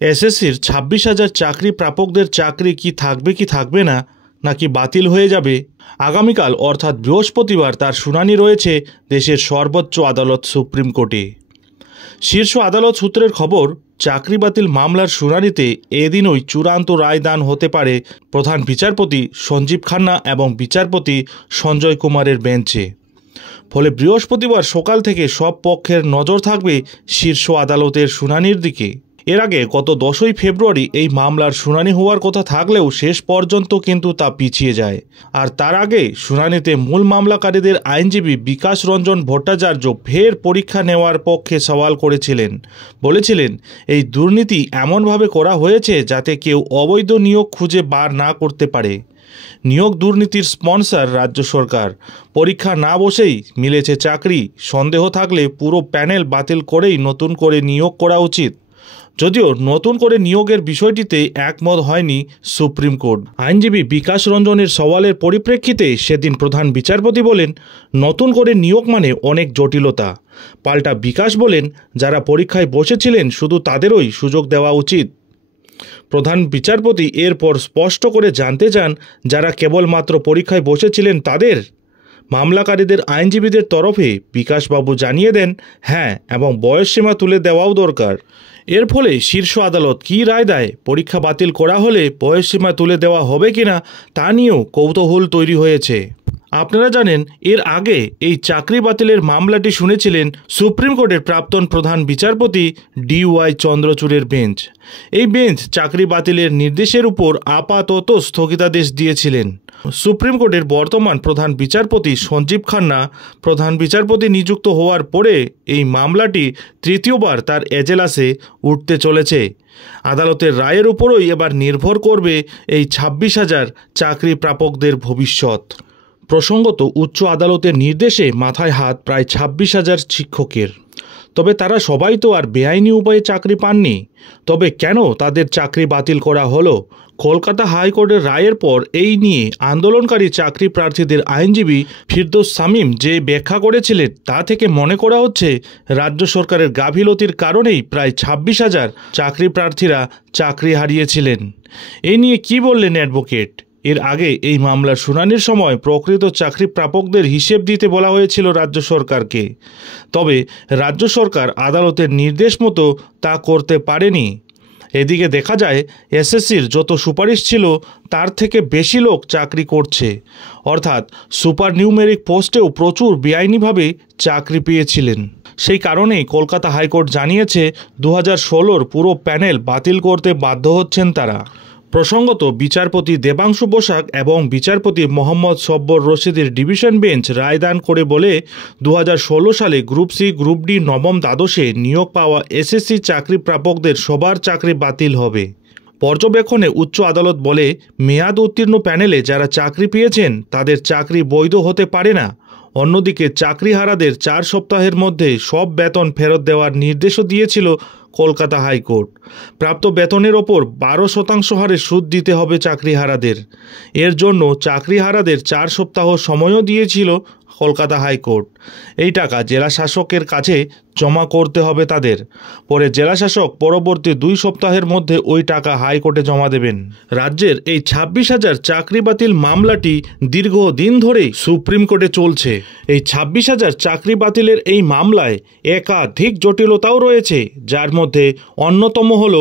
এসএসসির 26,000 চাকরি প্রাপকদের চাকরি কি থাকবে না, নাকি বাতিল হয়ে যাবে? আগামীকাল অর্থাৎ বৃহস্পতিবার তার শুনানি রয়েছে দেশের সর্বোচ্চ আদালত সুপ্রিম কোর্টে। শীর্ষ আদালত সূত্রের খবর, চাকরি বাতিল মামলার শুনানিতে এদিনই চূড়ান্ত রায়দান হতে পারে প্রধান বিচারপতি সঞ্জীব খান্না এবং বিচারপতি সঞ্জয় কুমারের বেঞ্চে। ফলে বৃহস্পতিবার সকাল থেকে সব পক্ষের নজর থাকবে শীর্ষ আদালতের শুনানির দিকে। এর আগে গত 10ই ফেব্রুয়ারি এই মামলার শুনানি হওয়ার কথা থাকলেও শেষ পর্যন্ত কিন্তু তা পিছিয়ে যায়। আর তার আগে শুনানিতে মূল মামলাকারীদের আইনজীবী বিকাশ রঞ্জন ভট্টাচার্য ফের পরীক্ষা নেওয়ার পক্ষে সওয়াল করেছিলেন। বলেছিলেন, এই দুর্নীতি এমনভাবে করা হয়েছে যাতে কেউ অবৈধ নিয়োগ খুঁজে বার না করতে পারে। নিয়োগ দুর্নীতির স্পন্সর রাজ্য সরকার। পরীক্ষা না বসেই মিলেছে চাকরি, সন্দেহ থাকলে পুরো প্যানেল বাতিল করেই নতুন করে নিয়োগ করা উচিত। যদিও নতুন করে নিয়োগের বিষয়টিতে একমত হয়নি সুপ্রিম কোর্ট। আইনজীবী বিকাশ রঞ্জনের সওয়ালের পরিপ্রেক্ষিতে সেদিন প্রধান বিচারপতি বলেন, নতুন করে নিয়োগ মানে অনেক জটিলতা। পাল্টা বিকাশ বলেন, যারা পরীক্ষায় বসেছিলেন শুধু তাদেরই সুযোগ দেওয়া উচিত। প্রধান বিচারপতি এরপর স্পষ্ট করে জানতে চান, যারা কেবলমাত্র পরীক্ষায় বসেছিলেন তাদের? মামলাকারীদের আইনজীবীদের তরফে বিকাশবাবু জানিয়ে দেন, হ্যাঁ, এবং বয়সসীমা তুলে দেওয়াও দরকার। এর ফলে শীর্ষ আদালত কী রায় দেয়, পরীক্ষা বাতিল করা হলে বয়সসীমা তুলে দেওয়া হবে কিনা তা নিয়েও কৌতূহল তৈরি হয়েছে। আপনারা জানেন, এর আগে এই চাকরি বাতিলের মামলাটি শুনেছিলেন সুপ্রিম কোর্টের প্রাক্তন প্রধান বিচারপতি DY চন্দ্রচূড়ের বেঞ্চ। এই বেঞ্চ চাকরি বাতিলের নির্দেশের উপর আপাতত স্থগিতাদেশ দিয়েছিলেন। সুপ্রিম কোর্টের বর্তমান প্রধান বিচারপতি সঞ্জীব খান্না প্রধান বিচারপতি নিযুক্ত হওয়ার পরে এই মামলাটি তৃতীয়বার তার এজলাসে উঠতে চলেছে। আদালতের রায়ের উপরই এবার নির্ভর করবে এই 26,000 চাকরি প্রাপকদের ভবিষ্যৎ। প্রসঙ্গত, উচ্চ আদালতের নির্দেশে মাথায় হাত প্রায় 26,000 শিক্ষকের। তবে তারা সবাই তো আর বেআইনি উপায়ে চাকরি পাননি। তবে কেন তাদের চাকরি বাতিল করা হলো? কলকাতা হাইকোর্টের রায়ের পর এই নিয়ে আন্দোলনকারী চাকরি প্রার্থীদের আইনজীবী ফিরদৌস শামীম যে ব্যাখ্যা করেছিলেন, তা থেকে মনে করা হচ্ছে রাজ্য সরকারের গাফিলতির কারণেই প্রায় 26,000 চাকরি প্রার্থীরা চাকরি হারিয়েছিলেন। এই নিয়ে কি বললেন অ্যাডভোকেট? এর আগে এই মামলার শুনানির সময় প্রকৃত চাকরি প্রাপকদের হিসেব দিতে বলা হয়েছিল রাজ্য সরকারকে। তবে রাজ্য সরকার আদালতের নির্দেশ মতো তা করতে পারেনি। এদিকে দেখা যায়, এসএসসির যত সুপারিশ ছিল তার থেকে বেশি লোক চাকরি করছে। অর্থাৎ সুপার নিউমেরিক পোস্টেও প্রচুর বেআইনিভাবে চাকরি পেয়েছিলেন। সেই কারণেই কলকাতা হাইকোর্ট জানিয়েছে 2016-র পুরো প্যানেল বাতিল করতে বাধ্য হচ্ছেন তারা। প্রসঙ্গত, বিচারপতি দেবাংশু বসাক এবং বিচারপতি মোহাম্মদ সব্বর রশিদের ডিভিশন বেঞ্চ রায়দান করে বলে, 2016 সালে গ্রুপ সি গ্রুপ ডি নবম দ্বাদশে নিয়োগ পাওয়া এসএসসি চাকরি প্রাপকদের সবার চাকরি বাতিল হবে। পর্যবেক্ষণে উচ্চ আদালত বলে, মেয়াদ উত্তীর্ণ প্যানেলে যারা চাকরি পেয়েছেন তাদের চাকরি বৈধ হতে পারে না। অন্যদিকে চাকরিহারাদের 4 সপ্তাহের মধ্যে সব বেতন ফেরত দেওয়ার নির্দেশও দিয়েছিল কলকাতা হাইকোর্ট। প্রাপ্ত বেতনের ওপর 12% হারে সুদ দিতে হবে চাকরিহারাদের। এর জন্য চাকরিহারাদের 4 সপ্তাহ সময়ও দিয়েছিল কলকাতা হাইকোর্ট। এই টাকা জেলা শাসকের কাছে জমা করতে হবে তাদের। পরে জেলা শাসক পরবর্তী 2 সপ্তাহের মধ্যে ওই টাকা হাইকোর্টে জমা দেবেন। রাজ্যের এই 26,000 চাকরি বাতিল মামলাটি দীর্ঘদিন ধরেই সুপ্রিম কোর্টে চলছে। এই 26,000 চাকরি বাতিলের এই মামলায় একাধিক জটিলতাও রয়েছে, যার মধ্যে অন্যতম হল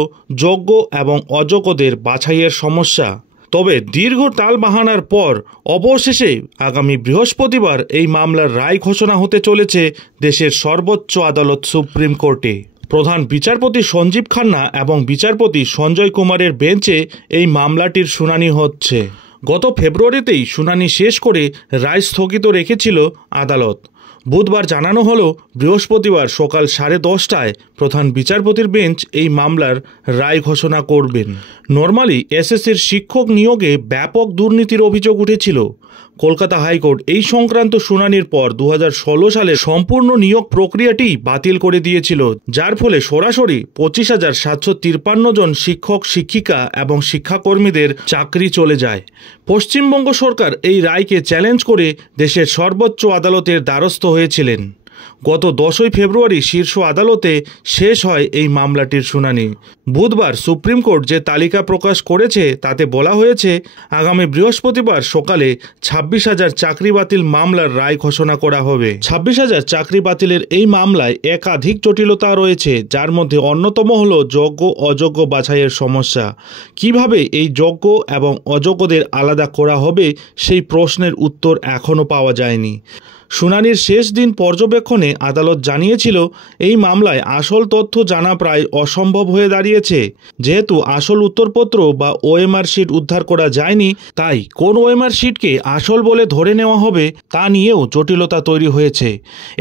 যোগ্য এবং অযোগ্যদের বাছাইয়ের সমস্যা। তবে দীর্ঘ টালবাহানার পর অবশেষে আগামী বৃহস্পতিবার এই মামলার রায় ঘোষণা হতে চলেছে দেশের সর্বোচ্চ আদালত সুপ্রিম কোর্টে। প্রধান বিচারপতি সঞ্জীব খান্না এবং বিচারপতি সঞ্জয় কুমারের বেঞ্চে এই মামলাটির শুনানি হচ্ছে। গত ফেব্রুয়ারিতেই শুনানি শেষ করে রায় স্থগিত রেখেছিল আদালত। বুধবার জানানো হলো, বৃহস্পতিবার সকাল 10:30টায় প্রধান বিচারপতির বেঞ্চ এই মামলার রায় ঘোষণা করবেন। নর্মালি এসএসসির শিক্ষক নিয়োগে ব্যাপক দুর্নীতির অভিযোগ উঠেছিল। কলকাতা হাইকোর্ট এই সংক্রান্ত শুনানির পর 2016 সালে সম্পূর্ণ নিয়োগ প্রক্রিয়াটি বাতিল করে দিয়েছিল, যার ফলে সরাসরি 25,753 জন শিক্ষক শিক্ষিকা এবং শিক্ষাকর্মীদের চাকরি চলে যায়। পশ্চিমবঙ্গ সরকার এই রায়কে চ্যালেঞ্জ করে দেশের সর্বোচ্চ আদালতের দ্বারস্থ হয়েছিলেন। গত 10ই ফেব্রুয়ারি শীর্ষ আদালতে শেষ হয় এই মামলাটির শুনানি। বুধবার সুপ্রিম কোর্ট যে তালিকা প্রকাশ করেছে তাতে বলা হয়েছে আগামী বৃহস্পতিবার সকালে 26,000 চাকরি বাতিল মামলার রায় ঘোষণা করা হবে। 26,000 চাকরি বাতিলের এই মামলায় একাধিক জটিলতা রয়েছে, যার মধ্যে অন্যতম হল যোগ্য অযোগ্য বাছাইয়ের সমস্যা। কিভাবে এই যোগ্য এবং অযোগ্যদের আলাদা করা হবে সেই প্রশ্নের উত্তর এখনও পাওয়া যায়নি। শুনানির শেষ দিন পর্যবেক্ষণে আদালত জানিয়েছিল এই মামলায় আসল তথ্য জানা প্রায় অসম্ভব হয়ে দাঁড়িয়েছে। যেহেতু আসল উত্তরপত্র বা ওএমআর শিট উদ্ধার করা যায়নি, তাই কোন ওএমআর শিটকে আসল বলে ধরে নেওয়া হবে তা নিয়েও জটিলতা তৈরি হয়েছে।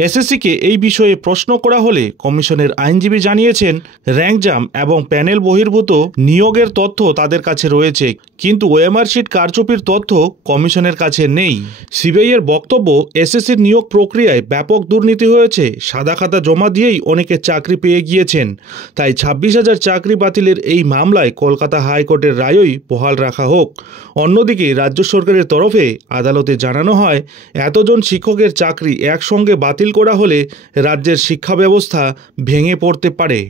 এসএসসিকে এই বিষয়ে প্রশ্ন করা হলে কমিশনের আইনজীবী জানিয়েছেন র্যাঙ্কজাম এবং প্যানেল বহির্ভূত নিয়োগের তথ্য তাদের কাছে রয়েছে, কিন্তু ওএমআর শিট কারচুপির তথ্য কমিশনের কাছে নেই। সিবিআইয়ের বক্তব্য, এসএসসির নিয়োগ প্রক্রিয়ায় ব্যাপক দুর্নীতি হয়েছে, সাদা খাতা জমা দিয়েই অনেকে চাকরি পেয়ে গিয়েছেন। তাই 26,000 চাকরি বাতিলের এই মামলায় কলকাতা হাইকোর্টের রায়ই বহাল রাখা হোক। অন্যদিকে রাজ্য সরকারের তরফে আদালতে জানানো হয় এতজন শিক্ষকের চাকরি একসঙ্গে বাতিল করা হলে রাজ্যের শিক্ষা ব্যবস্থা ভেঙে পড়তে পারে।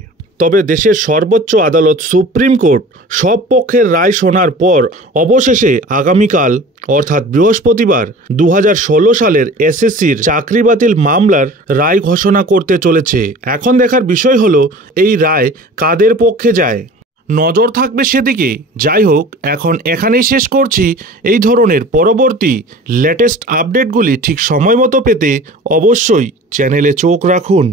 তবে দেশের সর্বোচ্চ আদালত সুপ্রিম কোর্ট সব পক্ষের রায় শোনার পর অবশেষে আগামীকাল অর্থাৎ বৃহস্পতিবার 2016 সালের এসএসসির চাকরি বাতিল মামলার রায় ঘোষণা করতে চলেছে। এখন দেখার বিষয় হলো এই রায় কাদের পক্ষে যায়। নজর থাকবে সেদিকে। যাই হোক, এখন এখানেই শেষ করছি। এই ধরনের পরবর্তী লেটেস্ট আপডেটগুলি ঠিক সময় মতো পেতে অবশ্যই চ্যানেলে চোখ রাখুন।